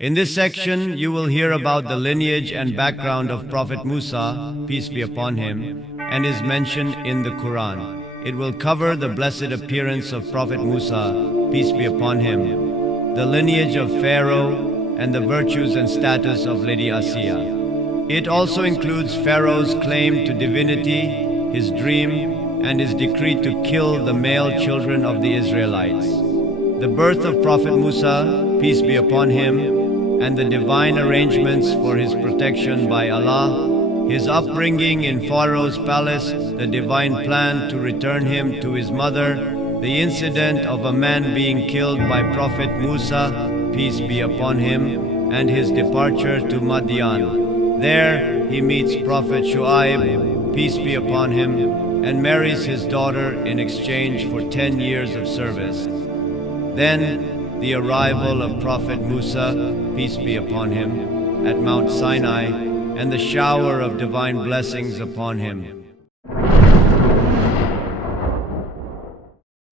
In this section, you will hear about the lineage and background of Prophet Musa, peace be upon him, and is mentioned in the Quran. It will cover the blessed appearance of Prophet Musa, peace be upon him, the lineage of Pharaoh, and the virtues and status of Lady Asiya. It also includes Pharaoh's claim to divinity, his dream, and his decree to kill the male children of the Israelites. The birth of Prophet Musa, peace be upon him, and the divine arrangements for his protection by Allah, his upbringing in Pharaoh's palace, the divine plan to return him to his mother, the incident of a man being killed by Prophet Musa, peace be upon him, and his departure to Madian. There he meets Prophet Shu'aib, peace be upon him, and marries his daughter in exchange for 10 years of service. Then the arrival of Prophet Musa, peace be upon him, at Mount Sinai, and the shower of divine blessings upon him.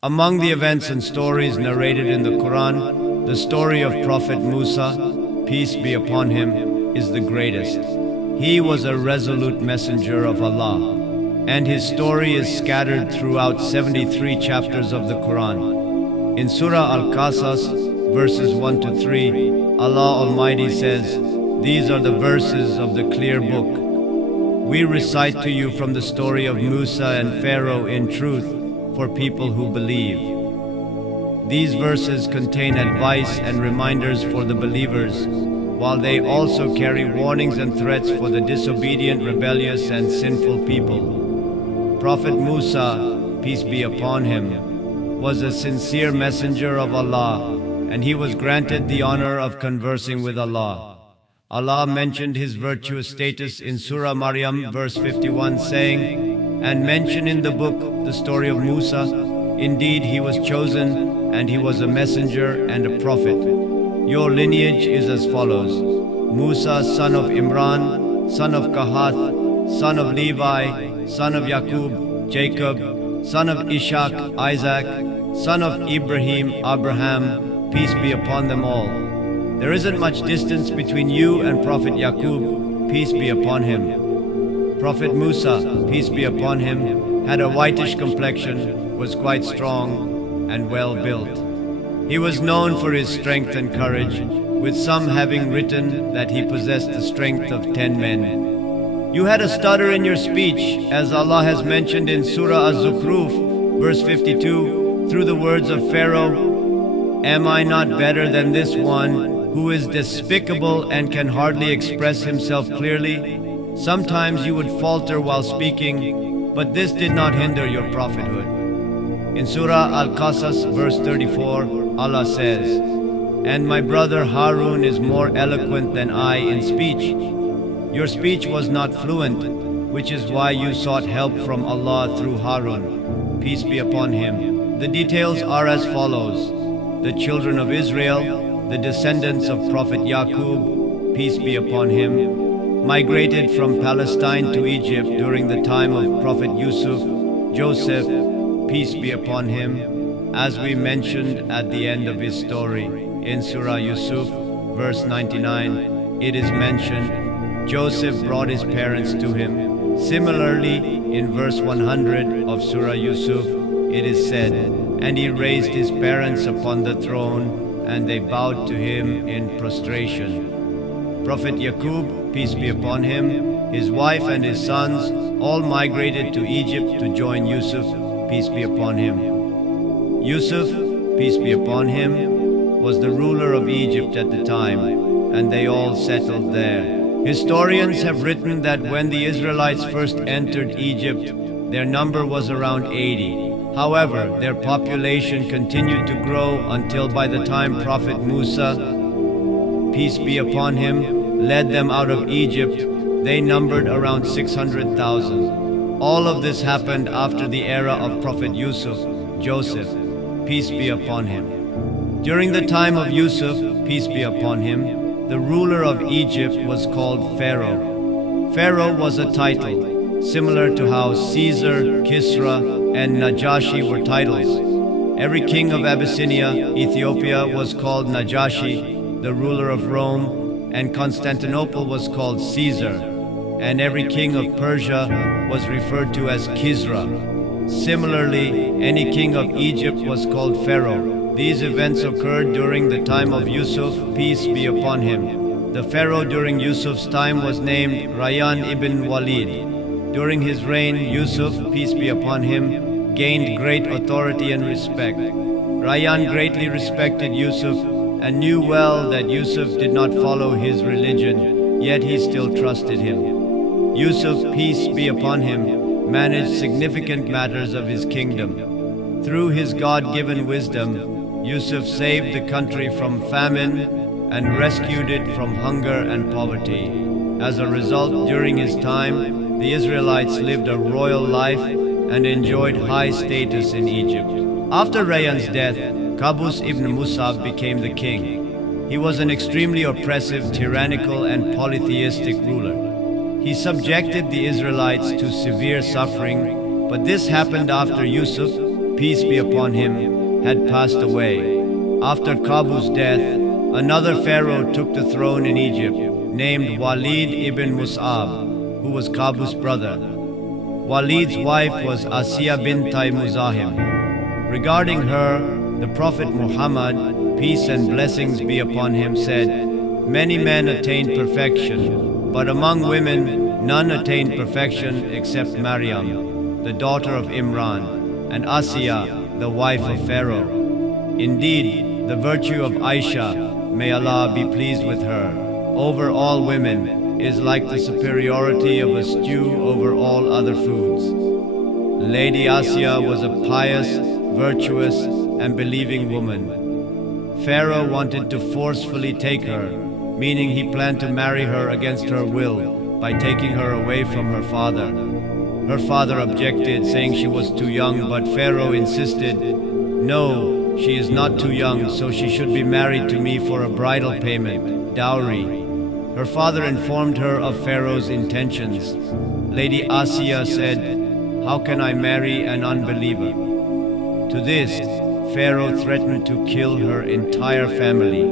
Among the events and stories narrated in the Quran, the story of Prophet Musa, peace be upon him, is the greatest. He was a resolute messenger of Allah, and his story is scattered throughout 73 chapters of the Quran. In Surah Al-Qasas, verses 1 to 3, Allah Almighty says, "These are the verses of the clear book. We recite to you from the story of Musa and Pharaoh in truth for people who believe." These verses contain advice and reminders for the believers, while they also carry warnings and threats for the disobedient, rebellious, and sinful people. Prophet Musa, peace be upon him, was a sincere messenger of Allah, and he was granted the honor of conversing with Allah. Allah mentioned his virtuous status in Surah Maryam, verse 51, saying, "And mention in the book the story of Musa. Indeed, he was chosen, and he was a messenger and a prophet. Your lineage is as follows: Musa, son of Imran, son of Kahath, son of Levi, son of Yaqub, Jacob, son of Ishaq, Isaac, son of Ibrahim, Abraham, peace be upon them all. There isn't much distance between you and Prophet Yaqub, peace be upon him. Prophet Musa, peace be upon him, had a whitish complexion, was quite strong and well built. He was known for his strength and courage, with some having written that he possessed the strength of 10 men. You had a stutter in your speech, as Allah has mentioned in Surah Az-Zukhruf, verse 52, through the words of Pharaoh, "Am I not better than this one who is despicable and can hardly express himself clearly?" Sometimes you would falter while speaking, but this did not hinder your prophethood. In Surah Al-Qasas, verse 34, Allah says, "And my brother Harun is more eloquent than I in speech. Your speech was not fluent, which is why you sought help from Allah through Harun, peace be upon him." The details are as follows. The children of Israel, the descendants of Prophet Yaqub, peace be upon him, migrated from Palestine to Egypt during the time of Prophet Yusuf, Joseph, peace be upon him, as we mentioned at the end of his story. In Surah Yusuf, verse 99, it is mentioned, Joseph brought his parents to him. Similarly, in verse 100 of Surah Yusuf, it is said, "And he raised his parents upon the throne, and they bowed to him in prostration." Prophet Yaqub, peace be upon him, his wife and his sons all migrated to Egypt to join Yusuf, peace be upon him. Yusuf, peace be upon him, was the ruler of Egypt at the time, and they all settled there. Historians have written that when the Israelites first entered Egypt, their number was around 80. However, their population continued to grow until by the time Prophet Musa, peace be upon him, led them out of Egypt, they numbered around 600,000. All of this happened after the era of Prophet Yusuf, Joseph, peace be upon him. During the time of Yusuf, peace be upon him, the ruler of Egypt was called Pharaoh. Pharaoh was a title, similar to how Caesar, Kisra, and Najashi were titles. Every king of Abyssinia, Ethiopia, was called Najashi, the ruler of Rome, and Constantinople was called Caesar, and every king of Persia was referred to as Kisra. Similarly, any king of Egypt was called Pharaoh. These events occurred during the time of Yusuf, peace be upon him. The Pharaoh during Yusuf's time was named Rayyan ibn Walid. During his reign, Yusuf, peace be upon him, gained great authority and respect. Rayyan greatly respected Yusuf and knew well that Yusuf did not follow his religion, yet he still trusted him. Yusuf, peace be upon him, managed significant matters of his kingdom. Through his God-given wisdom, Yusuf saved the country from famine and rescued it from hunger and poverty. As a result, during his time, the Israelites lived a royal life and enjoyed high status in Egypt. After Rayyan's death, Qabus ibn Musab became the king. He was an extremely oppressive, tyrannical, and polytheistic ruler. He subjected the Israelites to severe suffering, but this happened after Yusuf, peace be upon him, had passed away. After Qabus' death, another pharaoh took the throne in Egypt, named Walid ibn Mus'ab, who was Qabus' brother. Walid's wife was Asiya bintai Muzahim. Regarding her, the Prophet Muhammad, peace and blessings be upon him, said, "Many men attained perfection, but among women none attained perfection except Maryam, the daughter of Imran, and Asiya, the wife of Pharaoh. Indeed, the virtue of Aisha, may Allah be pleased with her, over all women is like the superiority of a stew over all other foods." Lady Asiya was a pious, virtuous, and believing woman. Pharaoh wanted to forcefully take her, meaning he planned to marry her against her will by taking her away from her father. Her father objected, saying she was too young, but Pharaoh insisted, "No, she is not too young, so she should be married to me for a bridal payment, dowry." Her father informed her of Pharaoh's intentions. Lady Asiya said, "How can I marry an unbeliever?" To this, Pharaoh threatened to kill her entire family.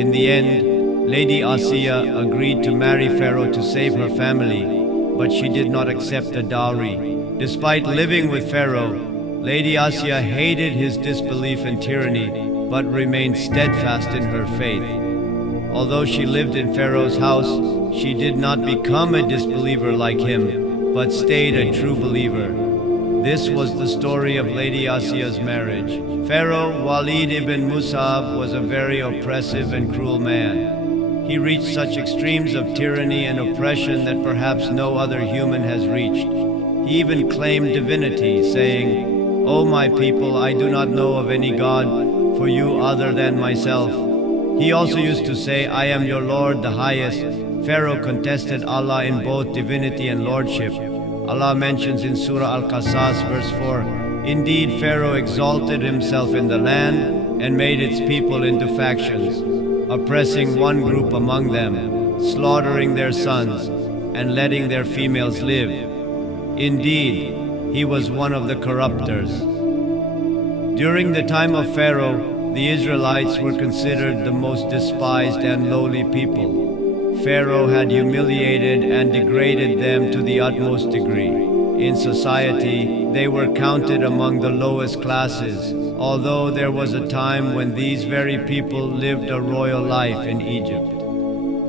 In the end, Lady Asiya agreed to marry Pharaoh to save her family, but she did not accept the dowry. Despite living with Pharaoh, Lady Asiya hated his disbelief and tyranny, but remained steadfast in her faith. Although she lived in Pharaoh's house, she did not become a disbeliever like him, but stayed a true believer. This was the story of Lady Asiya's marriage. Pharaoh Walid ibn Musab was a very oppressive and cruel man. He reached such extremes of tyranny and oppression that perhaps no other human has reached. He even claimed divinity, saying, "O my people, I do not know of any God for you other than myself." He also used to say, "I am your Lord, the highest." Pharaoh contested Allah in both divinity and lordship. Allah mentions in Surah Al-Qasas verse 4, "Indeed, Pharaoh exalted himself in the land and made its people into factions, oppressing one group among them, slaughtering their sons, and letting their females live. Indeed, he was one of the corruptors." During the time of Pharaoh, the Israelites were considered the most despised and lowly people. Pharaoh had humiliated and degraded them to the utmost degree. In society, they were counted among the lowest classes, although there was a time when these very people lived a royal life in Egypt.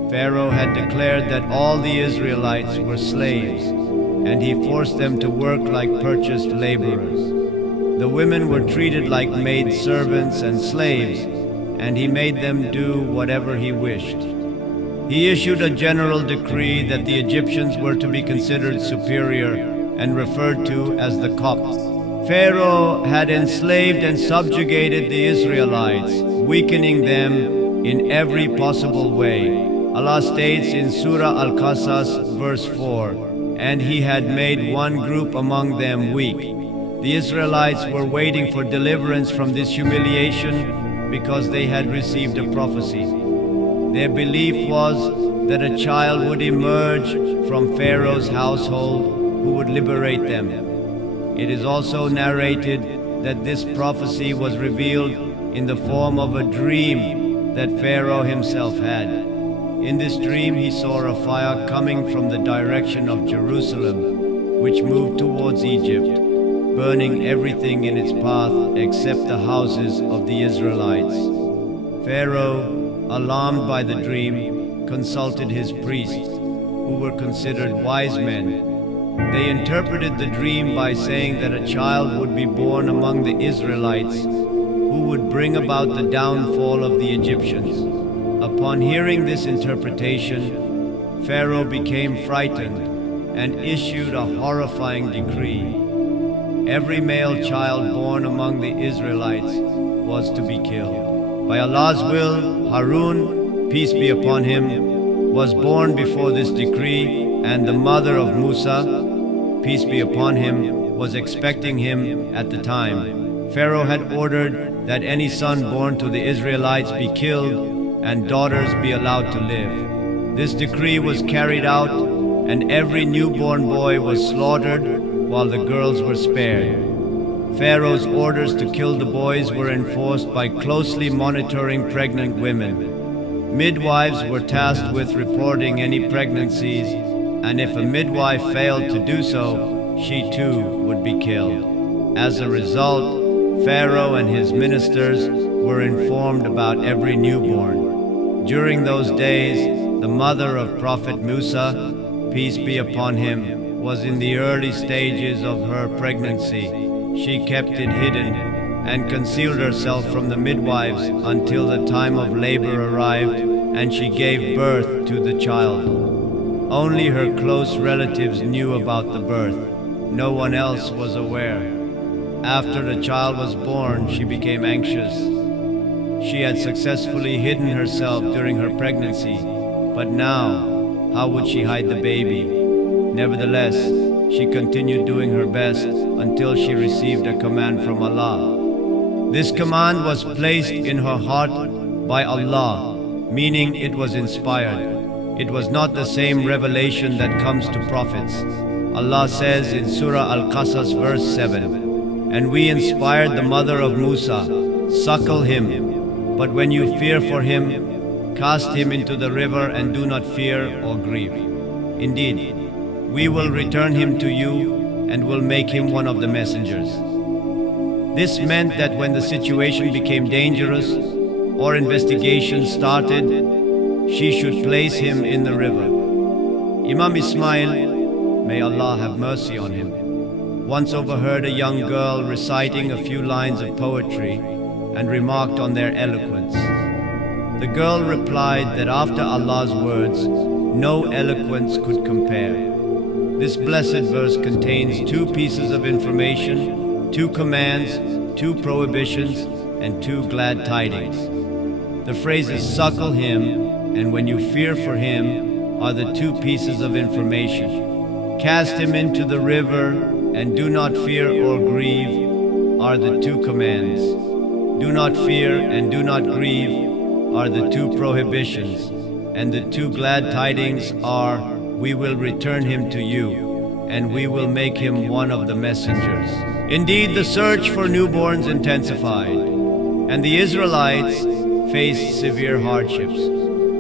Pharaoh had declared that all the Israelites were slaves, and he forced them to work like purchased laborers. The women were treated like maid servants and slaves, and he made them do whatever he wished. He issued a general decree that the Egyptians were to be considered superior and referred to as the Copts. Pharaoh had enslaved and subjugated the Israelites, weakening them in every possible way. Allah states in Surah Al-Qasas verse 4, "And he had made one group among them weak." The Israelites were waiting for deliverance from this humiliation because they had received a prophecy. Their belief was that a child would emerge from Pharaoh's household who would liberate them. It is also narrated that this prophecy was revealed in the form of a dream that Pharaoh himself had. In this dream he saw a fire coming from the direction of Jerusalem, which moved towards Egypt, burning everything in its path except the houses of the Israelites. Pharaoh, alarmed by the dream, consulted his priests, who were considered wise men. They interpreted the dream by saying that a child would be born among the Israelites who would bring about the downfall of the Egyptians. Upon hearing this interpretation, Pharaoh became frightened and issued a horrifying decree. Every male child born among the Israelites was to be killed. By Allah's will, Harun, peace be upon him, was born before this decree, and the mother of Musa, peace be upon him, was expecting him at the time. Pharaoh had ordered that any son born to the Israelites be killed and daughters be allowed to live. This decree was carried out, and every newborn boy was slaughtered while the girls were spared. Pharaoh's orders to kill the boys were enforced by closely monitoring pregnant women. Midwives were tasked with reporting any pregnancies, and if a midwife failed to do so, she too would be killed. As a result, Pharaoh and his ministers were informed about every newborn. During those days, the mother of Prophet Musa, peace be upon him, was in the early stages of her pregnancy. She kept it hidden and concealed herself from the midwives until the time of labor arrived and she gave birth to the child. Only her close relatives knew about the birth. No one else was aware. After the child was born, she became anxious. She had successfully hidden herself during her pregnancy, but now, how would she hide the baby? Nevertheless, she continued doing her best until she received a command from Allah. This command was placed in her heart by Allah, meaning it was inspired. It was not the same revelation that comes to prophets. Allah says in Surah Al-Qasas verse 7, "And we inspired the mother of Musa, suckle him, but when you fear for him, cast him into the river and do not fear or grieve. Indeed, we will return him to you and will make him one of the messengers." This meant that when the situation became dangerous or investigation started, she should place him in the river. Imam Ismail, may Allah have mercy on him, once overheard a young girl reciting a few lines of poetry and remarked on their eloquence. The girl replied that after Allah's words, no eloquence could compare. This blessed verse contains two pieces of information, two commands, two prohibitions, and two glad tidings. The phrases "suckle him" and "when you fear for him" are the two pieces of information. "Cast him into the river" and "do not fear or grieve" are the two commands. "Do not fear" and "do not grieve" are the two prohibitions. And the two glad tidings are, "We will return him to you, and we will make him one of the messengers." Indeed, the search for newborns intensified, and the Israelites faced severe hardships.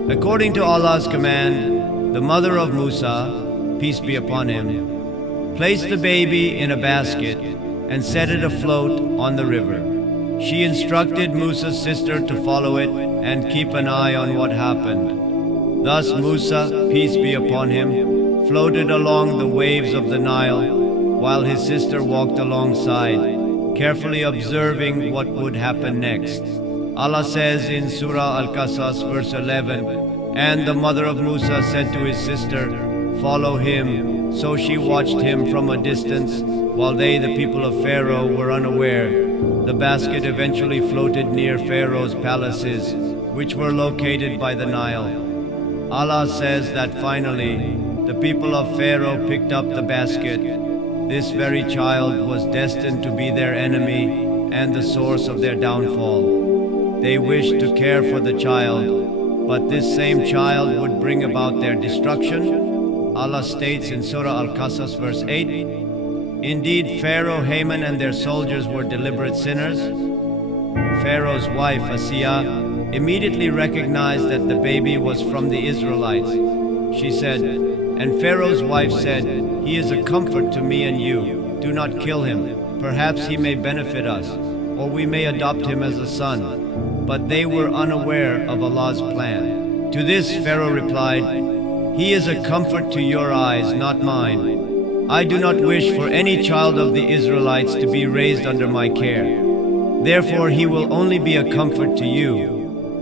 According to Allah's command, the mother of Musa, peace be upon him, placed the baby in a basket and set it afloat on the river. She instructed Musa's sister to follow it and keep an eye on what happened. Thus Musa, peace be upon him, floated along the waves of the Nile while his sister walked alongside, carefully observing what would happen next. Allah says in Surah Al-Qasas verse 11, "And the mother of Musa said to his sister, 'Follow him.' So she watched him from a distance, while they, the people of Pharaoh, were unaware. The basket eventually floated near Pharaoh's palaces, which were located by the Nile. Allah says that finally, the people of Pharaoh picked up the basket. This very child was destined to be their enemy and the source of their downfall. They wished to care for the child, but this same child would bring about their destruction. Allah states in Surah Al-Qasas verse 8, "Indeed, Pharaoh, Haman, and their soldiers were deliberate sinners. Pharaoh's wife, Asiya, immediately recognized that the baby was from the Israelites. She said, and Pharaoh's wife said, "He is a comfort to me and you. Do not kill him. Perhaps he may benefit us, or we may adopt him as a son." But they were unaware of Allah's plan. To this Pharaoh replied, "He is a comfort to your eyes, not mine. I do not wish for any child of the Israelites to be raised under my care. Therefore he will only be a comfort to you."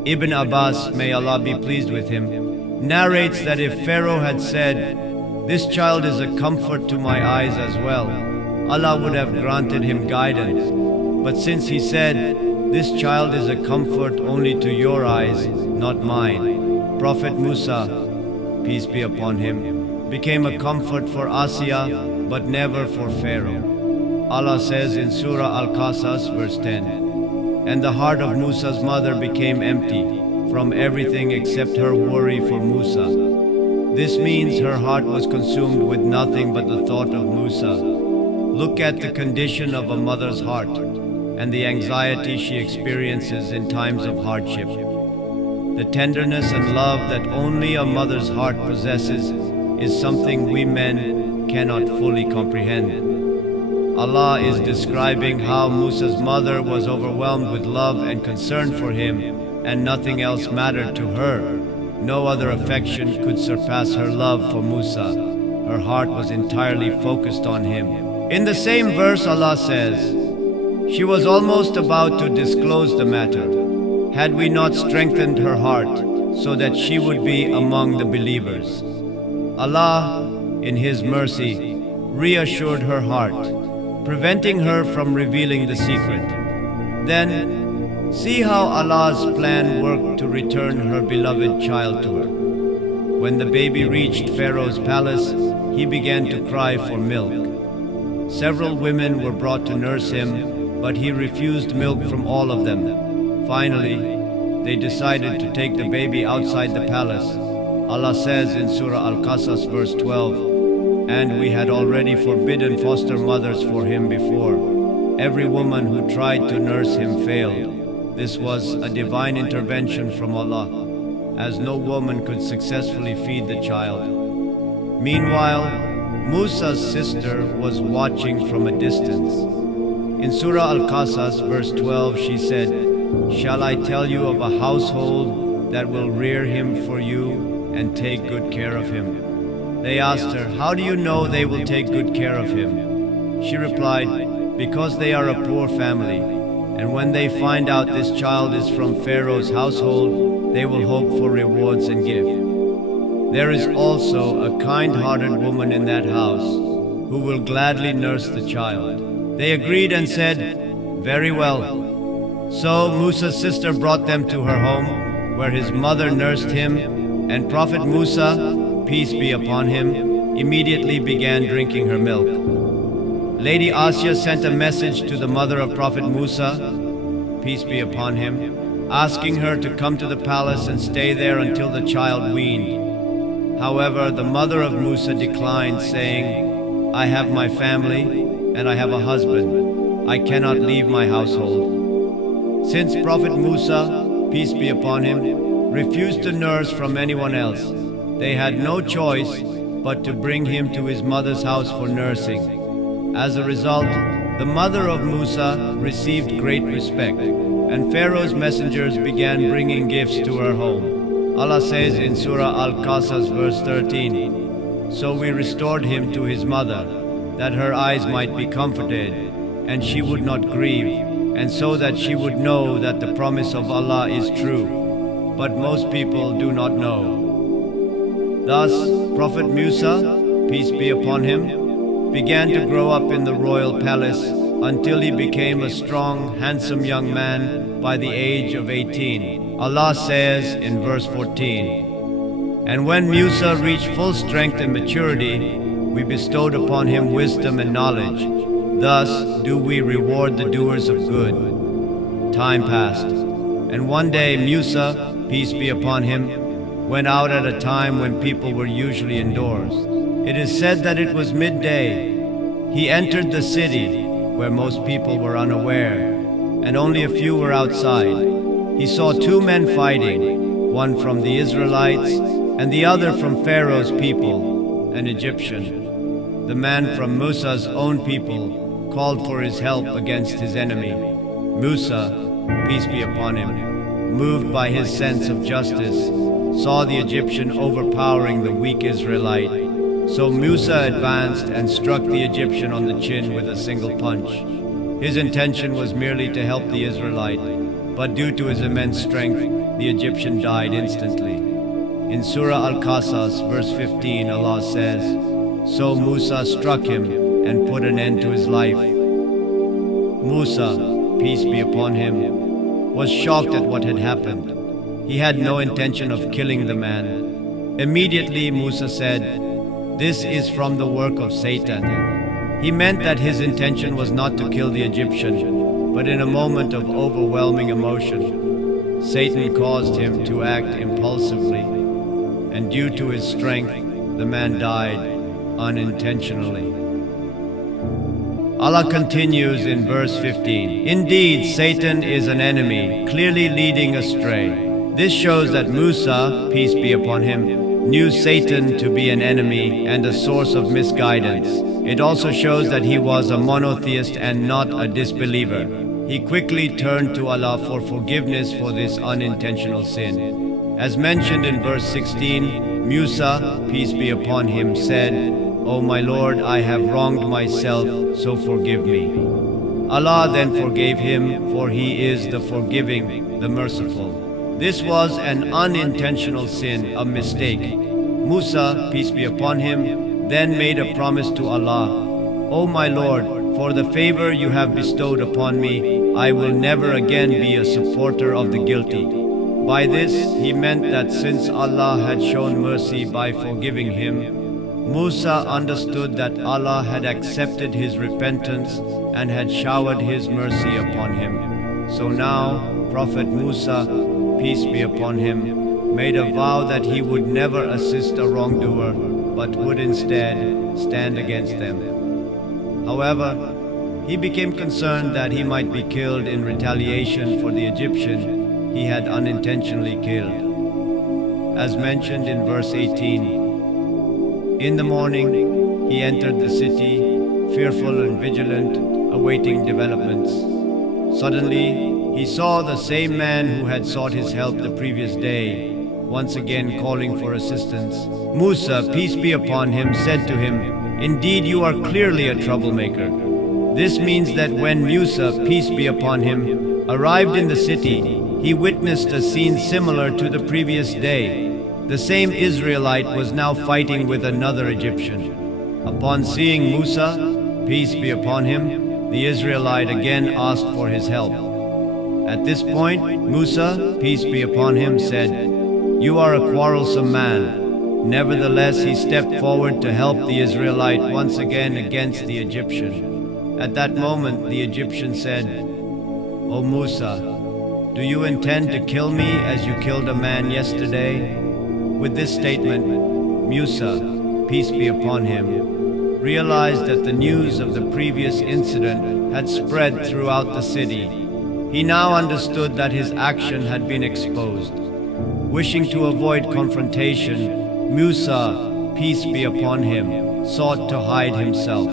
Ibn Abbas, may Allah be pleased with him, narrates that if Pharaoh had said, "This child is a comfort to my eyes as well," Allah would have granted him guidance. But since he said, "This child is a comfort only to your eyes, not mine," Prophet Musa, peace be upon him, became a comfort for Asiya, but never for Pharaoh. Allah says in Surah Al-Qasas, verse 10, "And the heart of Musa's mother became empty from everything except her worry for Musa." This means her heart was consumed with nothing but the thought of Musa. Look at the condition of a mother's heart and the anxiety she experiences in times of hardship. The tenderness and love that only a mother's heart possesses is something we men cannot fully comprehend. Allah is describing how Musa's mother was overwhelmed with love and concern for him, and nothing else mattered to her. No other affection could surpass her love for Musa. Her heart was entirely focused on him. In the same verse, Allah says, "She was almost about to disclose the matter, had we not strengthened her heart so that she would be among the believers." Allah, in His mercy, reassured her heart, preventing her from revealing the secret. Then, see how Allah's plan worked to return her beloved child to her. When the baby reached Pharaoh's palace, he began to cry for milk. Several women were brought to nurse him, but he refused milk from all of them. Finally, they decided to take the baby outside the palace. Allah says in Surah Al-Qasas, verse 12, "And we had already forbidden foster mothers for him before. Every woman who tried to nurse him failed. This was a divine intervention from Allah, as no woman could successfully feed the child." Meanwhile, Musa's sister was watching from a distance. In Surah Al-Qasas, verse 12, she said, "Shall I tell you of a household that will rear him for you and take good care of him?" They asked her, "How do you know they will take good care of him?" She replied, "Because they are a poor family, and when they find out this child is from Pharaoh's household, they will hope for rewards and gift. There is also a kind-hearted woman in that house who will gladly nurse the child." They agreed and said, "Very well." So Musa's sister brought them to her home, where his mother nursed him, and Prophet Musa, peace be upon him, immediately began drinking her milk. Lady Asiya sent a message to the mother of Prophet Musa, peace be upon him, asking her to come to the palace and stay there until the child weaned. However, the mother of Musa declined, saying, "I have my family and I have a husband. I cannot leave my household." Since Prophet Musa, peace be upon him, refused to nurse from anyone else, they had no choice but to bring him to his mother's house for nursing. As a result, the mother of Musa received great respect, and Pharaoh's messengers began bringing gifts to her home. Allah says in Surah Al-Qasas, verse 13, "So we restored him to his mother, that her eyes might be comforted, and she would not grieve, and so that she would know that the promise of Allah is true. But most people do not know." Thus, Prophet Musa, peace be upon him, began to grow up in the royal palace until he became a strong, handsome young man by the age of 18. Allah says in verse 14, "And when Musa reached full strength and maturity, we bestowed upon him wisdom and knowledge. Thus do we reward the doers of good." Time passed, and one day Musa, peace be upon him, went out at a time when people were usually indoors. It is said that it was midday. He entered the city, where most people were unaware, and only a few were outside. he saw two men fighting, one from the Israelites and the other from Pharaoh's people, an Egyptian. The man from Musa's own people called for his help against his enemy. Musa, peace be upon him, moved by his sense of justice, saw the Egyptian overpowering the weak Israelite. So Musa advanced and struck the Egyptian on the chin with a single punch. His intention was merely to help the Israelite, but due to his immense strength, the Egyptian died instantly. In Surah Al-Qasas, verse 15, Allah says, "So Musa struck him and put an end to his life." Musa, peace be upon him, was shocked at what had happened. He had no intention of killing the man. Immediately Musa said, "This is from the work of Satan." He meant that his intention was not to kill the Egyptian, but in a moment of overwhelming emotion, Satan caused him to act impulsively, and due to his strength, the man died unintentionally. Allah continues in verse 15, "Indeed, Satan is an enemy, clearly leading astray." This shows that Musa, peace be upon him, knew Satan to be an enemy and a source of misguidance. It also shows that he was a monotheist and not a disbeliever. He quickly turned to Allah for forgiveness for this unintentional sin. As mentioned in verse 16, Musa, peace be upon him, said, "O my Lord, I have wronged myself, so forgive me." Allah then forgave him, for He is the forgiving, the merciful. This was an unintentional sin, a mistake. Musa, peace be upon him, then made a promise to Allah, "O my Lord, for the favor you have bestowed upon me, I will never again be a supporter of the guilty." By this, he meant that since Allah had shown mercy by forgiving him, Musa understood that Allah had accepted his repentance and had showered His mercy upon him. So now, Prophet Musa, peace be upon him, made a vow that he would never assist a wrongdoer, but would instead stand against them. However, he became concerned that he might be killed in retaliation for the Egyptian he had unintentionally killed. As mentioned in verse 18, in the morning he entered the city, fearful and vigilant, awaiting developments. Suddenly, he saw the same man who had sought his help the previous day, once again calling for assistance. Musa, peace be upon him, said to him, "Indeed, you are clearly a troublemaker." This means that when Musa, peace be upon him, arrived in the city, he witnessed a scene similar to the previous day. The same Israelite was now fighting with another Egyptian. Upon seeing Musa, peace be upon him, the Israelite again asked for his help. At this point, Musa, peace be upon him, said, "You are a quarrelsome man." Nevertheless, he stepped forward to help the Israelite once again against the Egyptian. At that moment, the Egyptian said, "O Musa, do you intend to kill me as you killed a man yesterday?" With this statement, Musa, peace be upon him, realized that the news of the previous incident had spread throughout the city. He now understood that his action had been exposed. Wishing to avoid confrontation, Musa, peace be upon him, sought to hide himself.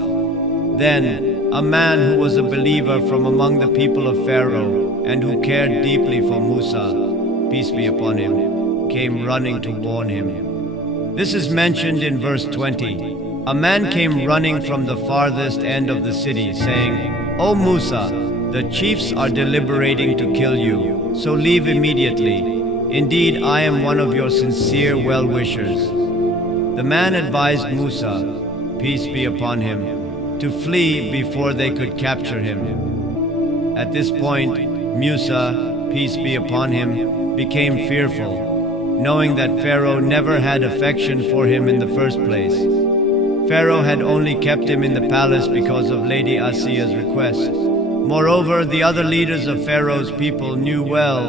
Then, a man who was a believer from among the people of Pharaoh and who cared deeply for Musa, peace be upon him, came running to warn him. This is mentioned in verse 20. A man came running from the farthest end of the city, saying, "O Musa, the chiefs are deliberating to kill you, so leave immediately. Indeed, I am one of your sincere well-wishers." The man advised Musa, peace be upon him, to flee before they could capture him. At this point, Musa, peace be upon him, became fearful, knowing that Pharaoh never had affection for him in the first place. Pharaoh had only kept him in the palace because of Lady Asiya's request. Moreover, the other leaders of Pharaoh's people knew well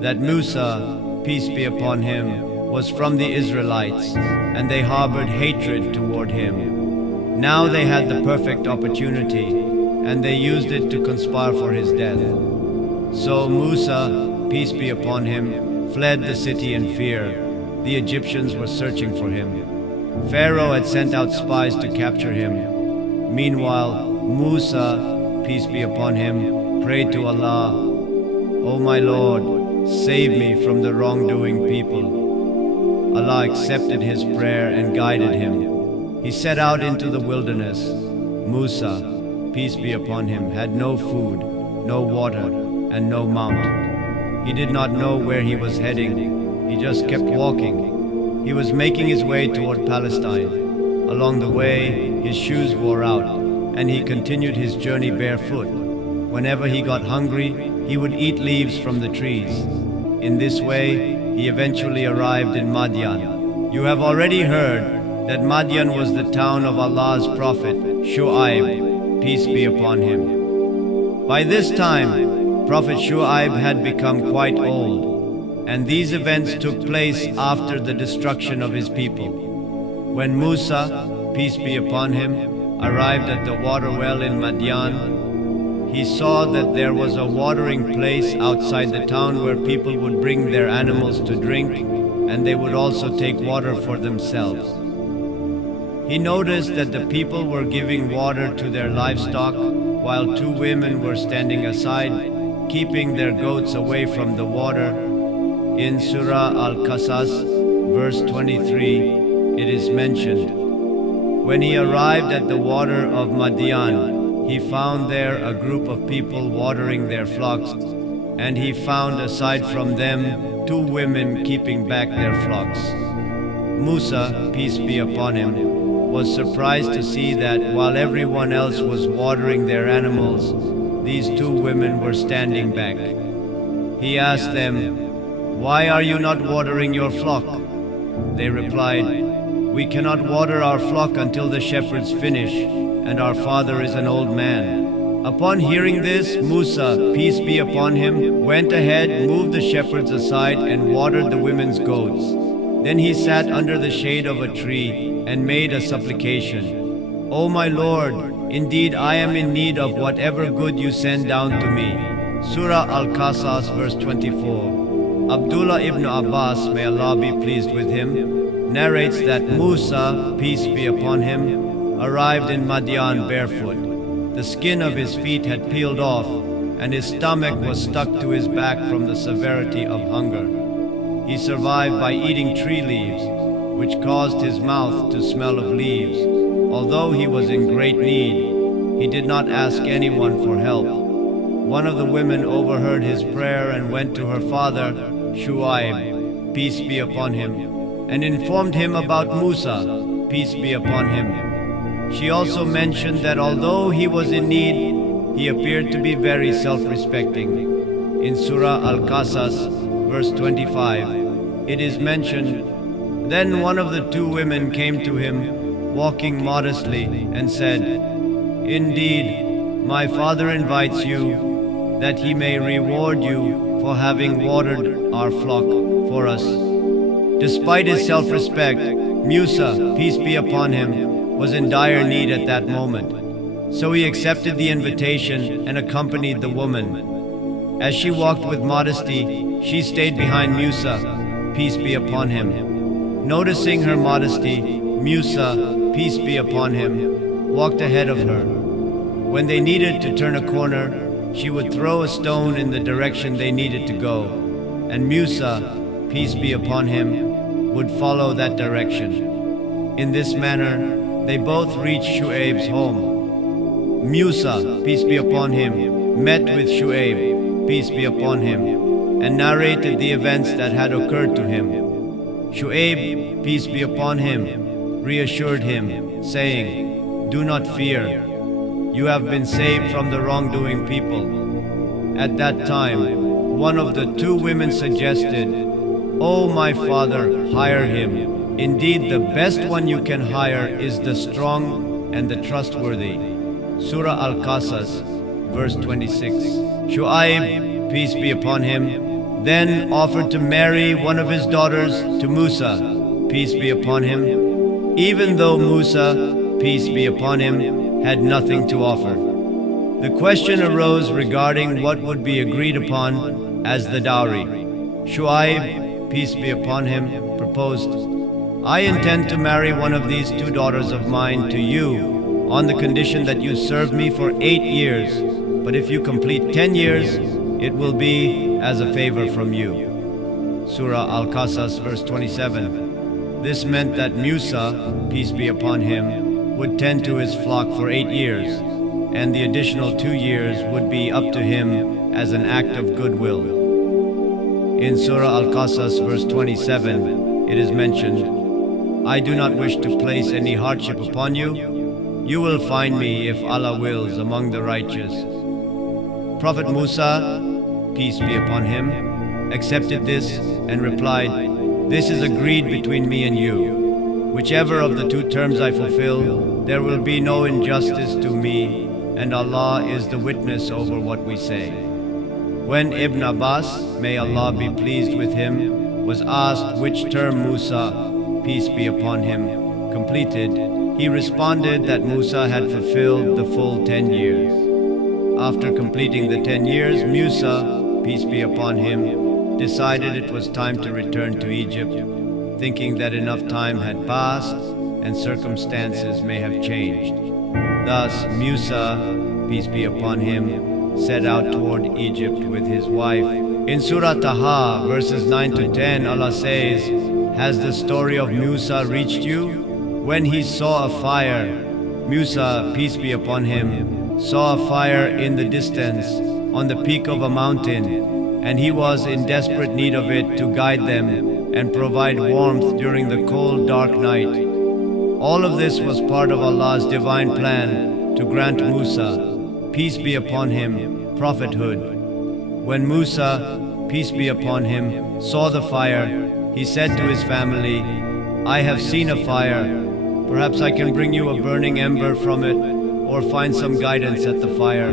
that Musa, peace be upon him, was from the Israelites, and they harbored hatred toward him. Now they had the perfect opportunity, and they used it to conspire for his death. So Musa, peace be upon him, fled the city in fear. The Egyptians were searching for him. Pharaoh had sent out spies to capture him. Meanwhile, Musa, peace be upon him, prayed to Allah, "O my Lord, save me from the wrongdoing people." Allah accepted his prayer and guided him. He set out into the wilderness. Musa, peace be upon him, had no food, no water, and no mount. He did not know where he was heading. He just kept walking. He was making his way toward Palestine. Along the way, his shoes wore out, and he continued his journey barefoot. Whenever he got hungry, he would eat leaves from the trees. In this way, he eventually arrived in Madian. You have already heard that Madian was the town of Allah's prophet, Shu'aib, peace be upon him. By this time, Prophet Shu'aib had become quite old, and these events took place after the destruction of his people. When Musa, peace be upon him, arrived at the water well in Madian, he saw that there was a watering place outside the town where people would bring their animals to drink, and they would also take water for themselves. He noticed that the people were giving water to their livestock, while two women were standing aside, keeping their goats away from the water. In Surah Al-Qasas, verse 23, it is mentioned, "When he arrived at the water of Madian, he found there a group of people watering their flocks, and he found aside from them two women keeping back their flocks." Musa, peace be upon him, was surprised to see that while everyone else was watering their animals, these two women were standing back. He asked them, "Why are you not watering your flock?" They replied, "We cannot water our flock until the shepherds finish, and our father is an old man." Upon hearing this, Musa, peace be upon him, went ahead, moved the shepherds aside, and watered the women's goats. Then he sat under the shade of a tree and made a supplication. "O my Lord, indeed I am in need of whatever good you send down to me." Surah Al-Qasas, verse 24. Abdullah ibn Abbas, may Allah be pleased with him, narrates that Musa, peace be upon him, arrived in Madian barefoot. The skin of his feet had peeled off, and his stomach was stuck to his back from the severity of hunger. He survived by eating tree leaves, which caused his mouth to smell of leaves. Although he was in great need, he did not ask anyone for help. One of the women overheard his prayer and went to her father, Shu'aib, peace be upon him, and informed him about Musa, peace be upon him. She also mentioned that although he was in need, he appeared to be very self-respecting. In Surah Al-Qasas, verse 25, it is mentioned, "Then one of the two women came to him, walking modestly, and said, 'Indeed, my father invites you, that he may reward you for having watered our flock for us.'" Despite his self-respect, Musa, peace be upon him, was in dire need at that moment. So he accepted the invitation and accompanied the woman. As she walked with modesty, she stayed behind Musa, peace be upon him. Noticing her modesty, Musa, peace be upon him, walked ahead of her. When they needed to turn a corner, she would throw a stone in the direction they needed to go, and Musa, peace be upon him, would follow that direction. In this manner, they both reached Shu'aib's home. Musa, peace be upon him, met with Shu'aib, peace be upon him, and narrated the events that had occurred to him. Shu'aib, peace be upon him, reassured him, saying, "Do not fear. You have been saved from the wrongdoing people." At that time, one of the two women suggested, "O my father, hire him. Indeed, the best one you can hire is the strong and the trustworthy." Surah Al-Qasas, verse 26. Shu'aib, peace be upon him, then offered to marry one of his daughters to Musa, peace be upon him, even though Musa, peace be upon him, had nothing to offer. The question arose regarding what would be agreed upon as the dowry. Shu'aib, peace be upon him, proposed, I intend to marry one of these two daughters of mine to you on the condition that you serve me for 8 years, but if you complete 10 years, it will be as a favor from you. Surah Al-Qasas, verse 27. This meant that Musa, peace be upon him, would tend to his flock for 8 years, and the additional 2 years would be up to him as an act of goodwill. In Surah Al-Qasas, verse 27, it is mentioned, I do not wish to place any hardship upon you. You will find me, if Allah wills, among the righteous. Prophet Musa, peace be upon him, accepted this and replied, This is agreed between me and you. Whichever of the two terms I fulfill, there will be no injustice to me, and Allah is the witness over what we say. When Ibn Abbas, may Allah be pleased with him, was asked which term Musa, peace be upon him, completed, he responded that Musa had fulfilled the full 10 years. After completing the 10 years, Musa, peace be upon him, decided it was time to return to Egypt, thinking that enough time had passed and circumstances may have changed. Thus, Musa, peace be upon him, set out toward Egypt with his wife. In Surah Taha, verses 9 to 10, Allah says, Has the story of Musa reached you? When he saw a fire, Musa, peace be upon him, saw a fire in the distance on the peak of a mountain, and he was in desperate need of it to guide them and provide warmth during the cold, dark night. All of this was part of Allah's divine plan to grant Musa, peace be upon him, prophethood. When Musa, peace be upon him, saw the fire, he said to his family, I have seen a fire. Perhaps I can bring you a burning ember from it, or find some guidance at the fire.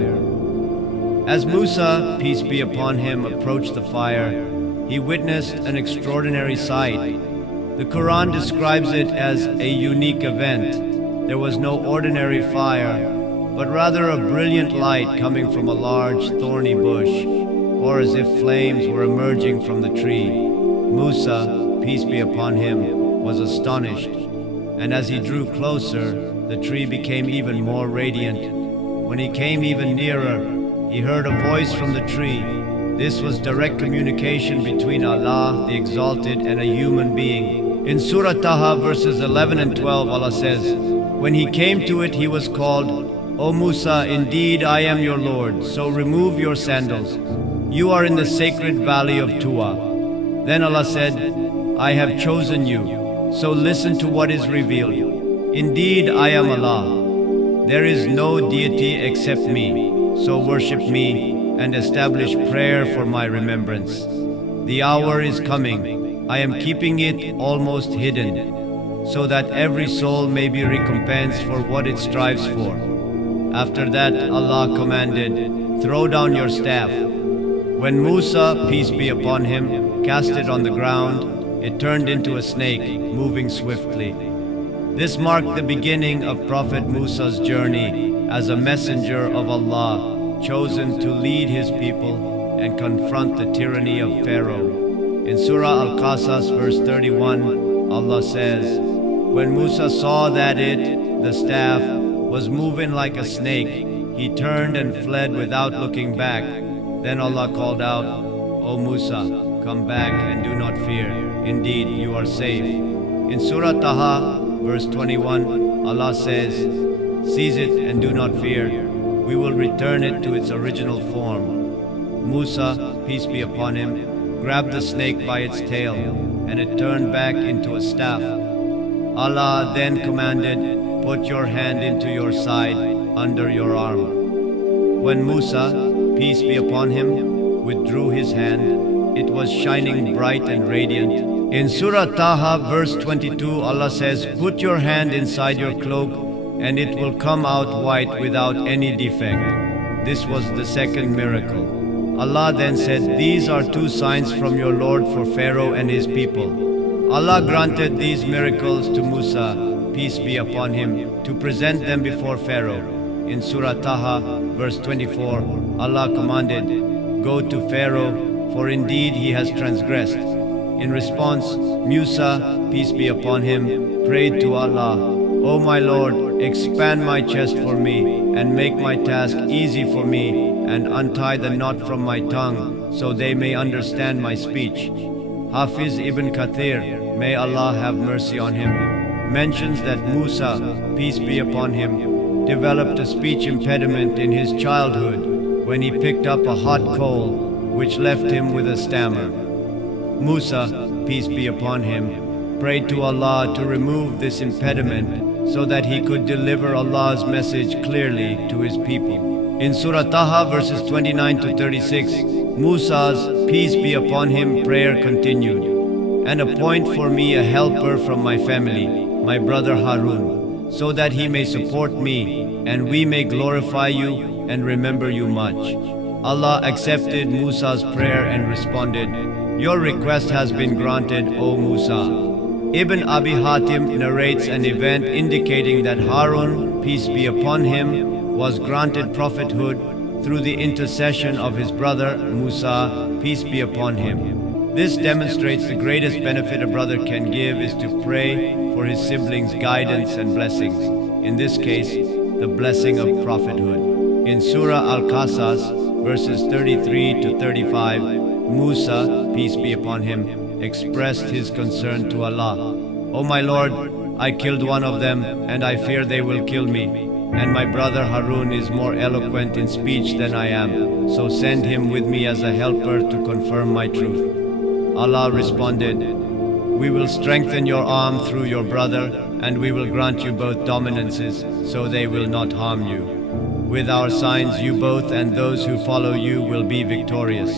As Musa, peace be upon him, approached the fire, he witnessed an extraordinary sight. The Quran describes it as a unique event. There was no ordinary fire, but rather a brilliant light coming from a large thorny bush, or as if flames were emerging from the tree. Musa, peace be upon him, was astonished, and as he drew closer, the tree became even more radiant. When he came even nearer, he heard a voice from the tree. This was direct communication between Allah, the Exalted, and a human being. In Surah Taha, verses 11 and 12, Allah says, When he came to it, he was called, O Musa, indeed I am your Lord, so remove your sandals. You are in the sacred valley of Tuwa. Then Allah said, I have chosen you, so listen to what is revealed. Indeed, I am Allah. There is no deity except me. So worship me and establish prayer for my remembrance. The hour is coming. I am keeping it almost hidden, so that every soul may be recompensed for what it strives for. After that, Allah commanded, Throw down your staff. When Musa, peace be upon him, cast it on the ground, it turned into a snake, moving swiftly. This marked the beginning of Prophet Musa's journey as a messenger of Allah, chosen to lead his people and confront the tyranny of Pharaoh. In Surah Al-Qasas, verse 31, Allah says, When Musa saw that the staff, was moving like a snake, he turned and fled without looking back. Then Allah called out, O Musa, come back and do not fear. Indeed, you are safe. In Surah Taha, verse 21, Allah says, Seize it and do not fear. We will return it to its original form. Musa, peace be upon him, grabbed the snake by its tail, and it turned back into a staff. Allah then commanded, Put your hand into your side, under your arm. When Musa, peace be upon him, withdrew his hand, it was shining bright and radiant. In Surah Taha, verse 22, Allah says, Put your hand inside your cloak, and it will come out white without any defect. This was the second miracle. Allah then said, These are 2 signs from your Lord for Pharaoh and his people. Allah granted these miracles to Musa, peace be upon him, to present them before Pharaoh. In Surah Taha, verse 24, Allah commanded, Go to Pharaoh, for indeed he has transgressed." In response, Musa, peace be upon him, prayed to Allah, "O my Lord, expand my chest for me, and make my task easy for me, and untie the knot from my tongue, so they may understand my speech." Hafiz ibn Kathir, may Allah have mercy on him, mentions that Musa, peace be upon him, developed a speech impediment in his childhood when he picked up a hot coal, which left him with a stammer. Musa, peace be upon him, prayed to Allah to remove this impediment so that he could deliver Allah's message clearly to his people. In Surah Taha verses 29 to 36, Musa's, peace be upon him, prayer continued, "And appoint for me a helper from my family, my brother Harun, so that he may support me, and we may glorify you and remember you much." Allah accepted Musa's prayer and responded, "Your request has been granted, O Musa." Ibn Abi Hatim narrates an event indicating that Harun, peace be upon him, was granted prophethood through the intercession of his brother Musa, peace be upon him. This demonstrates the greatest benefit a brother can give is to pray for his siblings' guidance and blessings, in this case, the blessing of prophethood. In Surah Al-Qasas, verses 33 to 35, Musa, peace be upon him, expressed his concern to Allah. "O my Lord, I killed one of them, and I fear they will kill me. And my brother Harun is more eloquent in speech than I am, so send him with me as a helper to confirm my truth." Allah responded, "We will strengthen your arm through your brother, and we will grant you both dominances, so they will not harm you. With our signs you both and those who follow you will be victorious."